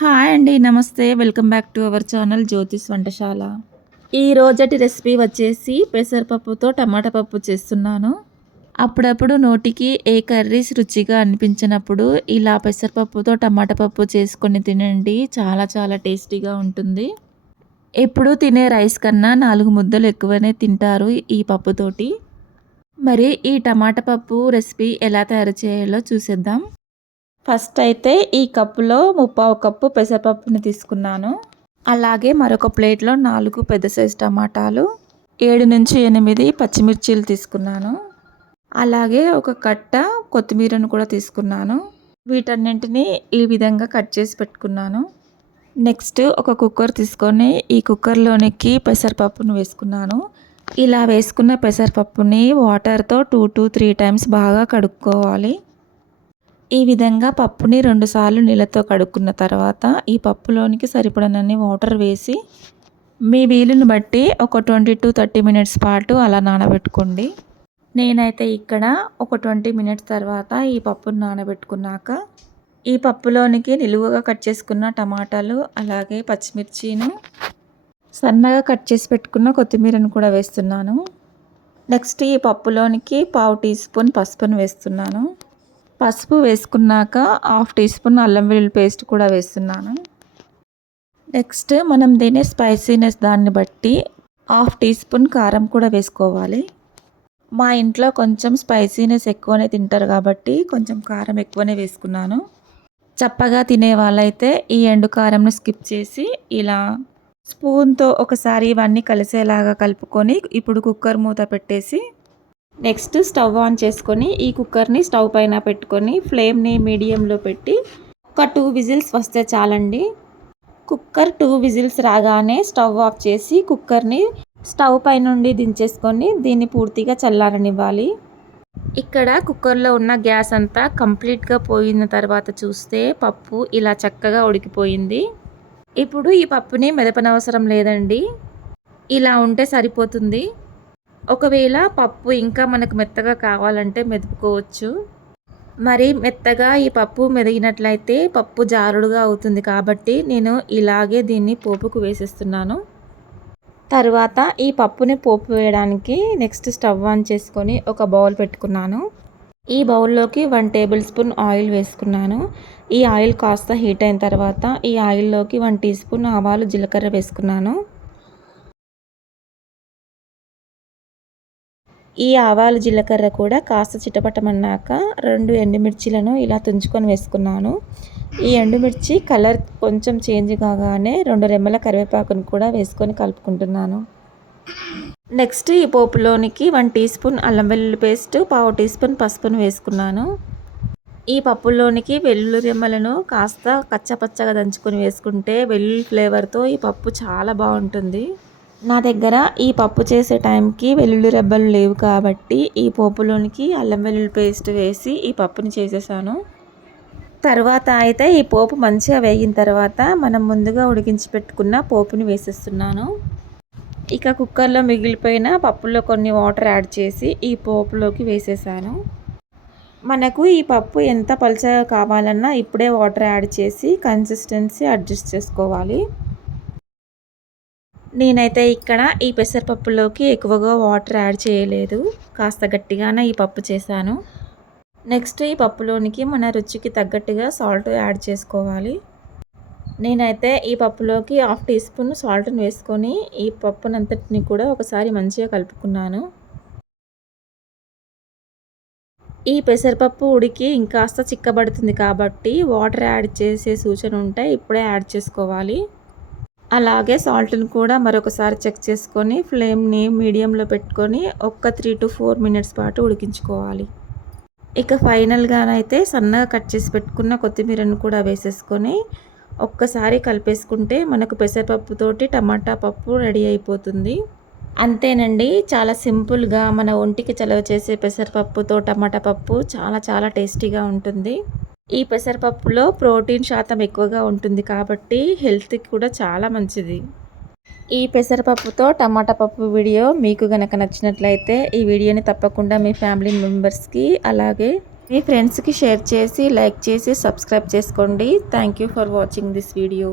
Hi అండి. నమస్తే. Welcome back to our channel జ్యోతిష్ వంటశాల. ఈ రోజటి రెసిపీ వచ్చేసి పెసరపప్పుతో టమాటా పప్పు చేస్తున్నాను. అప్పుడప్పుడు నోటికి ఏ కర్రీస్ రుచిగా అనిపించినప్పుడు ఇలా పెసరపప్పుతో టమాటా పప్పు చేసుకొని తినండి. చాలా చాలా టేస్టీగా ఉంటుంది. ఎప్పుడు తినే రైస్ కన్నా 4 ముద్దలు ఎక్కువనే తింటారు ఈ పప్పుతోటి. మరి ఈ టమాటా పప్పు రెసిపీ ఎలా తయారు చేయాలో చూసేద్దాం. ఫస్ట్ అయితే ఈ కప్పులో 3/4 కప్పు పెసరపప్పుని తీసుకున్నాను. అలాగే మరొక ప్లేట్లో 4 పెద్ద సైజు టమాటాలు, 7-8 పచ్చిమిర్చీలు తీసుకున్నాను. అలాగే ఒక కట్ట కొత్తిమీరను కూడా తీసుకున్నాను. వీటన్నింటినీ ఈ విధంగా కట్ చేసి పెట్టుకున్నాను. నెక్స్ట్ ఒక కుక్కర్ తీసుకొని ఈ కుక్కర్లోనికి పెసరపప్పును వేసుకున్నాను. ఇలా వేసుకున్న పెసరపప్పుని వాటర్తో 2-3 టైమ్స్ బాగా కడుక్కోవాలి. ఈ విధంగా పప్పుని 2 సార్లు నీళ్ళతో కడుక్కున్న తర్వాత ఈ పప్పులోనికి సరిపడనన్ని వాటర్ వేసి మీ వీలుని బట్టి ఒక 20-30 మినిట్స్ పాటు అలా నానబెట్టుకోండి. నేనైతే ఇక్కడ ఒక 20 మినిట్స్ తర్వాత ఈ పప్పును నానబెట్టుకున్నాక ఈ పప్పులోనికి నిలువుగా కట్ చేసుకున్న టమాటాలు అలాగే పచ్చిమిర్చిను సన్నగా కట్ చేసి పెట్టుకున్న కొత్తిమీరను కూడా వేస్తున్నాను. నెక్స్ట్ ఈ పప్పులోనికి 1/2 టీ స్పూన్ పసుపును వేస్తున్నాను. పసుపు వేసుకున్నాక 1/2 టీ స్పూన్ అల్లం వెల్లుల్లి పేస్ట్ కూడా వేస్తున్నాను. నెక్స్ట్ మనం తినే స్పైసీనెస్ దాన్ని బట్టి 1/2 టీ స్పూన్ కారం కూడా వేసుకోవాలి. మా ఇంట్లో కొంచెం స్పైసీనెస్ ఎక్కువనే తింటారు కాబట్టి కొంచెం కారం ఎక్కువనే వేసుకున్నాను. చప్పగా తినే వాళ్ళైతే ఈ ఎండు కారంను స్కిప్ చేసి ఇలా స్పూన్తో ఒకసారి ఇవన్నీ కలిసేలాగా కలుపుకొని ఇప్పుడు కుక్కర్ మూత పెట్టేసి నెక్స్ట్ స్టవ్ ఆన్ చేసుకొని ఈ కుక్కర్ని స్టవ్ పైన పెట్టుకొని ఫ్లేమ్ని మీడియంలో పెట్టి ఒక 2 విజిల్స్ వస్తే చాలండి. కుక్కర్ 2 విజిల్స్ రాగానే స్టవ్ ఆఫ్ చేసి కుక్కర్ని స్టవ్ పై నుండి దించేసుకొని దీన్ని పూర్తిగా చల్లారనివ్వాలి. ఇక్కడ కుక్కర్లో ఉన్న గ్యాస్ అంతా కంప్లీట్గా పోయిన తర్వాత చూస్తే పప్పు ఇలా చక్కగా ఉడికిపోయింది. ఇప్పుడు ఈ పప్పుని మెదపనవసరం లేదండి. ఇలా ఉంటే సరిపోతుంది. ఒకవేళ పప్పు ఇంకా మనకు మెత్తగా కావాలంటే మెదుపుకోవచ్చు. మరి మెత్తగా ఈ పప్పు మెదిగినట్లయితే పప్పు జారుడుగా అవుతుంది కాబట్టి నేను ఇలాగే దీన్ని పోపుకు వేసేస్తున్నాను. తర్వాత ఈ పప్పుని పోపు వేయడానికి నెక్స్ట్ స్టవ్ ఆన్ చేసుకొని ఒక బౌల్ పెట్టుకున్నాను. ఈ బౌల్లోకి 1 టేబుల్ స్పూన్ ఆయిల్ వేసుకున్నాను. ఈ ఆయిల్ కాస్త హీట్ అయిన తర్వాత ఈ ఆయిల్లోకి 1 టీ స్పూన్ ఆవాలు జీలకర్ర వేసుకున్నాను. ఈ ఆవాలు జీలకర్ర కూడా కాస్త చిటపటమన్నాక 2 ఎండుమిర్చీలను ఇలా తుంచుకొని వేసుకున్నాను. ఈ ఎండుమిర్చి కలర్ కొంచెం చేంజ్ కాగానే 2 రెమ్మల కరివేపాకును కూడా వేసుకొని కలుపుకుంటున్నాను. నెక్స్ట్ ఈ పోపులోనికి 1 టీ స్పూన్ అల్లం వెల్లుల్లి పేస్ట్, 1/2 టీ స్పూన్ పసుపును వేసుకున్నాను. ఈ పప్పులోనికి వెల్లుల్లి రెమ్మలను కాస్త కచ్చపచ్చగా దంచుకొని వేసుకుంటే వెల్లుల్లి ఫ్లేవర్తో ఈ పప్పు చాలా బాగుంటుంది. నా దగ్గర ఈ పప్పు చేసే టైంకి వెల్లుల్లి రెబ్బలు లేవు కాబట్టి ఈ పోపులోనికి అల్లం వెల్లుల్లి పేస్ట్ వేసి ఈ పప్పుని చేసేసాను. తర్వాత అయితే ఈ పోపు మంచిగా వేగిన తర్వాత మనం ముందుగా ఉడికించి పెట్టుకున్న పోపుని వేసేస్తున్నాను. ఇక కుక్కర్లో మిగిలిపోయిన పప్పులో కొన్ని వాటర్ యాడ్ చేసి ఈ పోపులోకి వేసేసాను. మనకు ఈ పప్పు ఎంత పలుచగా కావాలన్నా ఇప్పుడే వాటర్ యాడ్ చేసి కన్సిస్టెన్సీ అడ్జస్ట్ చేసుకోవాలి. నేనైతే ఇక్కడ ఈ పెసరపప్పులోకి ఎక్కువగా వాటర్ యాడ్ చేయలేదు. కాస్త గట్టిగానే ఈ పప్పు చేశాను. నెక్స్ట్ ఈ పప్పులోనికి మన రుచికి తగ్గట్టుగా సాల్ట్ యాడ్ చేసుకోవాలి. నేనైతే ఈ పప్పులోకి 1/2 టీ స్పూన్ సాల్ట్ని వేసుకొని ఈ పప్పునంతటిని కూడా ఒకసారి మంచిగా కలుపుకున్నాను. ఈ పెసరపప్పు ఉడికి ఇంకాస్త చిక్కబడుతుంది కాబట్టి వాటర్ యాడ్ చేసే సూచన ఉంటే ఇప్పుడే యాడ్ చేసుకోవాలి. అలాగే సాల్ట్ని కూడా మరొకసారి చెక్ చేసుకొని ఫ్లేమ్ని మీడియంలో పెట్టుకొని ఒక 3-4 మినిట్స్ పాటు ఉడికించుకోవాలి. ఇక ఫైనల్గానైతే సన్నగా కట్ చేసి పెట్టుకున్న కొత్తిమీరను కూడా వేసేసుకొని ఒక్కసారి కలిపేసుకుంటే మనకు పెసరపప్పుతోటి టమాటా పప్పు రెడీ అయిపోతుంది. అంతేనండి, చాలా సింపుల్గా మన ఒంటికి చలవ చేసే పెసరపప్పుతో టమాటా పప్పు చాలా చాలా టేస్టీగా ఉంటుంది. ఈ పెసరపప్పులో ప్రోటీన్ శాతం ఎక్కువగా ఉంటుంది కాబట్టి హెల్త్కి కూడా చాలా మంచిది. ఈ పెసరపప్పుతో టమాటా పప్పు వీడియో మీకు గనక నచ్చినట్లయితే ఈ వీడియోని తప్పకుండా మీ ఫ్యామిలీ మెంబర్స్కి అలాగే మీ ఫ్రెండ్స్కి షేర్ చేసి లైక్ చేసి సబ్స్క్రైబ్ చేసుకోండి. Thank you for watching this video.